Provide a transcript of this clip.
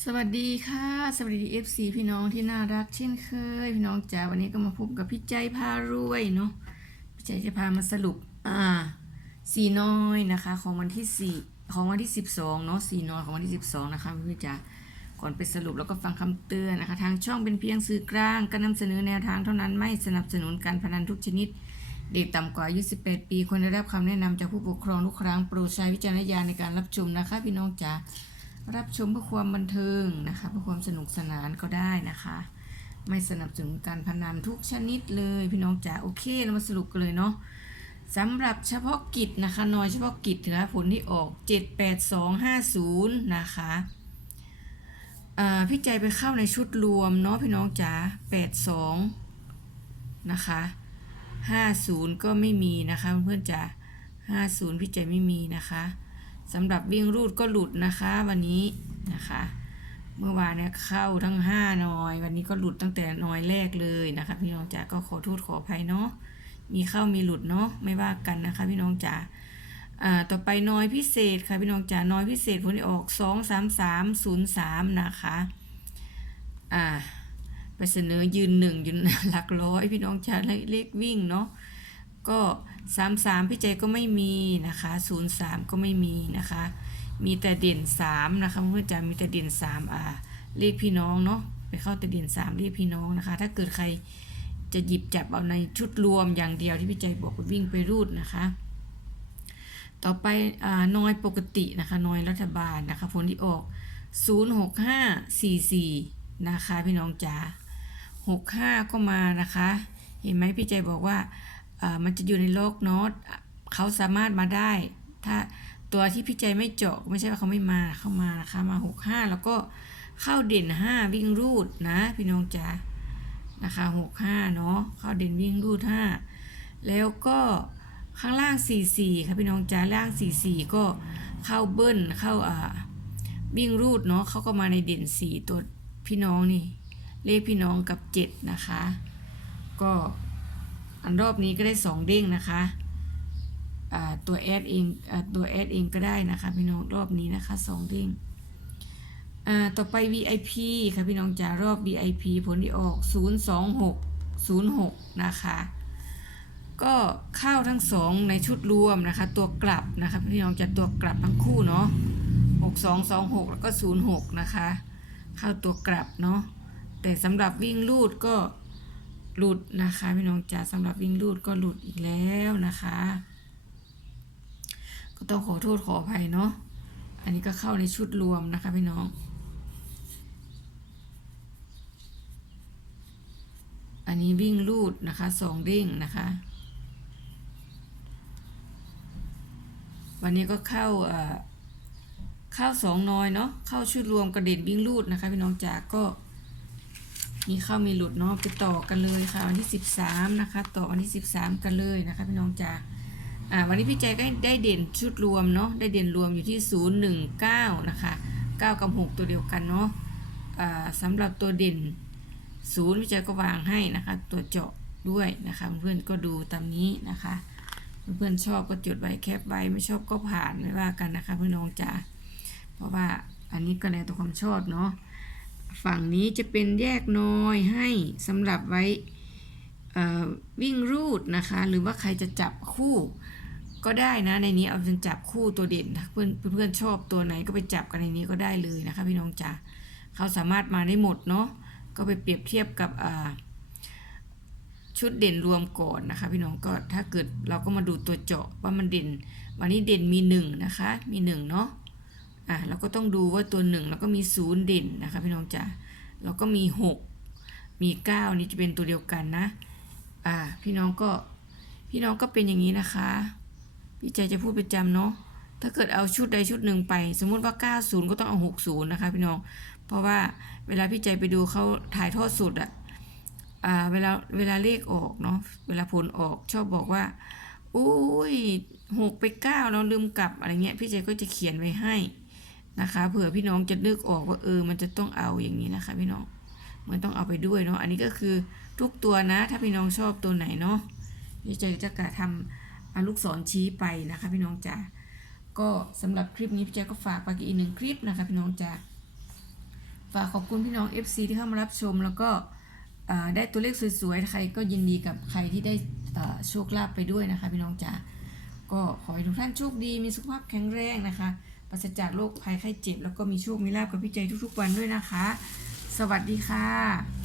สวัสดีค่ะ สวัสดีเอฟซีพี่น้องที่น่ารักเช่นเคย พี่น้องจ๋าวันนี้ก็มาพบกับพี่ใจพารวยเนาะพี่ใจจะพามาสรุปอ่าสีน้อยนะคะ ของวันที่สี่ของวันที่สิบสองเนาะสีน้อยของวันที่สิบสองนะคะพี่จ๋าก่อนไปสรุปแล้วก็ฟังคำเตือนนะคะ ทางช่องเป็นเพียงสื่อกลางการนำเสนอแนวทางเท่านั้นไม่สนับสนุนการพนันทุกชนิด เด็กต่ำกว่าอายุ18 ปีควรได้รับคำแนะนำจากผู้ปกครองทุกครั้งโปรดใช้วิจารณญาณในการรับชมนะคะ พี่น้องจ๋า รับชมเพื่อความบันเทิงนะคะเพื่อความสนุกสนานก็ได้นะคะ ไม่สนับสนุนการพนันทุกชนิดเลยพี่น้องจ๋าโอเคเรามาสรุปกันเลยเนาะสำหรับเฉพาะกิจนะคะนอยเฉพาะกิจนะคะผลที่ออก 78250 นะคะอ่าพี่ใจไปเข้าในชุดรวมเนาะพี่น้องจ๋า82 นะคะ 50 ก็ไม่มีนะคะเพื่อนๆจ๋า50 พี่ใจไม่มีนะคะ สำหรับวิ่งรูดก็หลุดนะคะวันนี้นะคะ เมื่อวานเนี่ยเข้าทั้ง5นอย วันนี้ก็หลุดตั้งแต่นอยแรกเลยนะคะพี่น้องจ๋าก็ขอโทษขออภัยเนาะมีเข้ามีหลุดเนาะไม่ว่ากันนะคะ พี่น้องจ๋าต่อไปนอยพิเศษค่ะพี่น้องจ๋านอยพิเศษผลที่ออก2 3 3 0 3นะคะอ่าไปเสนอยืนหนึ่งยืนหลักร้อยพี่น้องจ๋าเลขวิ่งเนาะ ก็สามสามพี่ใจก็ไม่มีนะคะศูนย์สามก็ไม่มีนะคะ มีแต่เด่นสามนะคะเพื่อนจะมีแต่เด่นสามอ่าเลขพี่น้องเนาะไปเข้าแต่เด่นสามเลขพี่น้องนะคะ ถ้าเกิดใครจะหยิบจับเอาในชุดรวมอย่างเดียวที่พี่ใจบอกว่าวิ่งไปรูดนะคะ ต่อไปอ่าน้อยปกตินะคะน้อยรัฐบาลนะคะผลที่ออก 06544 นะคะพี่น้องจ๋า65 ก็มานะคะ เห็นไหมพี่ใจบอกว่า มันจะอยู่ในโลกโน้ตเขาสามารถมาได้ ถ้าตัวที่พี่ใจไม่เจาะไม่ใช่ว่าเขาไม่มาเข้ามานะคะมาหกห้าแล้วก็เข้าเด่นห้าวิ่งรูดนะ พี่น้องจ๋านะคะหกห้าเนาะเข้าเด่นวิ่งรูดห้าแล้วก็ข้างล่างสี่สี่ค่ะพี่น้องจ๋าล่างสี่สี่ก็เข้าเบิ้ลเข้าอ่าวิ่งรูดเนาะเขาก็มาในเด่นสี่ตัวพี่น้องนี่ เลขพี่น้องกับเจ็ดนะคะ ก็ อันรอบนี้ก็ได้สองเด้งนะคะตัวแอดเองอตัวแอดเองก็ได้นะคะพี่น้องรอบนี้นะคะสองเด้งอ่าต่อไป VIP ค่ะพี่น้องจ๋ารอบ VIP ผลที่ออก 02606 นะคะ ก็เข้าทั้งสองในชุดรวมนะคะ ตัวกลับนะคะพี่น้องจะตัวกลับทั้งคู่เนาะ6226 แล้วก็ 06 นะคะ เข้าตัวกลับเนาะแต่สำหรับวิ่งลูดก็ หลุดนะคะพี่น้องจ๋าสำหรับวิ่งลูดก็หลุดอีกแล้วนะคะ ก็ต้องขอโทษขออภัยเนาะอันนี้ก็เข้าในชุดรวมนะคะพี่น้อง อันนี้วิ่งลูดนะคะสองเด้งนะคะ วันนี้ก็เข้าเอ่อเข้าสองน้อยเนาะเข้าชุดรวมกระเด็นวิ่งลูดนะคะพี่น้องจ๋าก็ มีเข้ามีหลุดเนาะไปต่อกันเลยค่ะ วันที่ 13 นะคะ ต่อวันที่ 13 กันเลยนะคะพี่น้องจ๋าอ่าวันนี้พี่ใจก็ได้เด่นชุดรวมเนาะได้เด่นรวมอยู่ที่ 019 นะคะ 9 กับ 6 ตัวเดียวกันเนาะอ่าสำหรับตัวเด่น 0 พี่ใจก็วางให้นะคะ ตัวเจาะด้วยนะคะเพื่อนก็ดูตามนี้นะคะ เพื่อนชอบก็จดไว้แคปไว้ไม่ชอบก็ผ่านไม่ว่ากันนะคะพี่น้องจ๋าเพราะว่าอันนี้ก็แล้วแต่ความชอบเนาะ ฝั่งนี้จะเป็นแยกน้อยให้สำหรับไว่วิ่งรูดนะคะ หรือว่าใครจะจับคู่ก็ได้นะในนี้เอาเป็นจับคู่ตัวเด่นเพื่อนเพื่อนชอบตัวไหนก็ไปจับกันในนี้ก็ได้เลยนะคะพี่น้องจ๋าเขาสามารถมาได้หมดเนาะก็ไปเปรียบเทียบกับชุดเด่นรวมก่อนนะคะ พี่น้องก็ถ้าเกิดเราก็มาดูตัวเจาะว่ามันเด่น วันนี้เด่นมีหนึ่งนะคะมีหนึ่งเนาะ อะเราก็ต้องดูว่าตัวหนึ่งแล้วก็มีศูนย์เด่นนะคะพี่น้องจ๋าแล้วก็มีหกมีเก้านี่จะเป็นตัวเดียวกันนะ อ่า พี่น้องก็พี่น้องก็เป็นอย่างนี้นะคะ พี่ใจจะพูดประจำเนาะถ้าเกิดเอาชุดใดชุดหนึ่งไป สมมุติว่า 90 ก็ต้องเอา 60 นะคะพี่น้อง เพราะว่าเวลาพี่ใจไปดูเขาถ่ายทอดสดอะอ่าเวลาเวลาเลขออกเนาะเวลาผลออกชอบบอกว่าอุ้ยหกไปเก้าเราลืมกลับอะไรเงี้ยพี่ใจก็จะเขียนไว้ให้ นะคะเผื่อพี่น้องจะนึกออกว่าเออมันจะต้องเอาอย่างนี้นะคะ พี่น้องเหมือนต้องเอาไปด้วยเนาะอันนี้ก็คือทุกตัวนะ ถ้าพี่น้องชอบตัวไหนเนาะนี่จะจะกะทำลูกศรชี้ไปนะคะ พี่น้องจ๋าก็สำหรับคลิปนี้พี่แจ๊ก็ฝากไปอีกหนึ่งคลิปนะคะพี่น้องจ๋าฝากขอบคุณพี่น้อง FC ที่เข้ามารับชม แล้วก็ได้ตัวเลขสวยๆใครก็ยินดีกับใครที่ได้โชคลาภไปด้วยนะคะ พี่น้องจ๋าก็ขอให้ทุกท่านโชคดีมีสุขภาพแข็งแรงนะคะ ปราศจากโรคภัยไข้เจ็บ แล้วก็มีโชค มีลาภกับพี่ใจทุกๆวันด้วยนะคะ สวัสดีค่ะ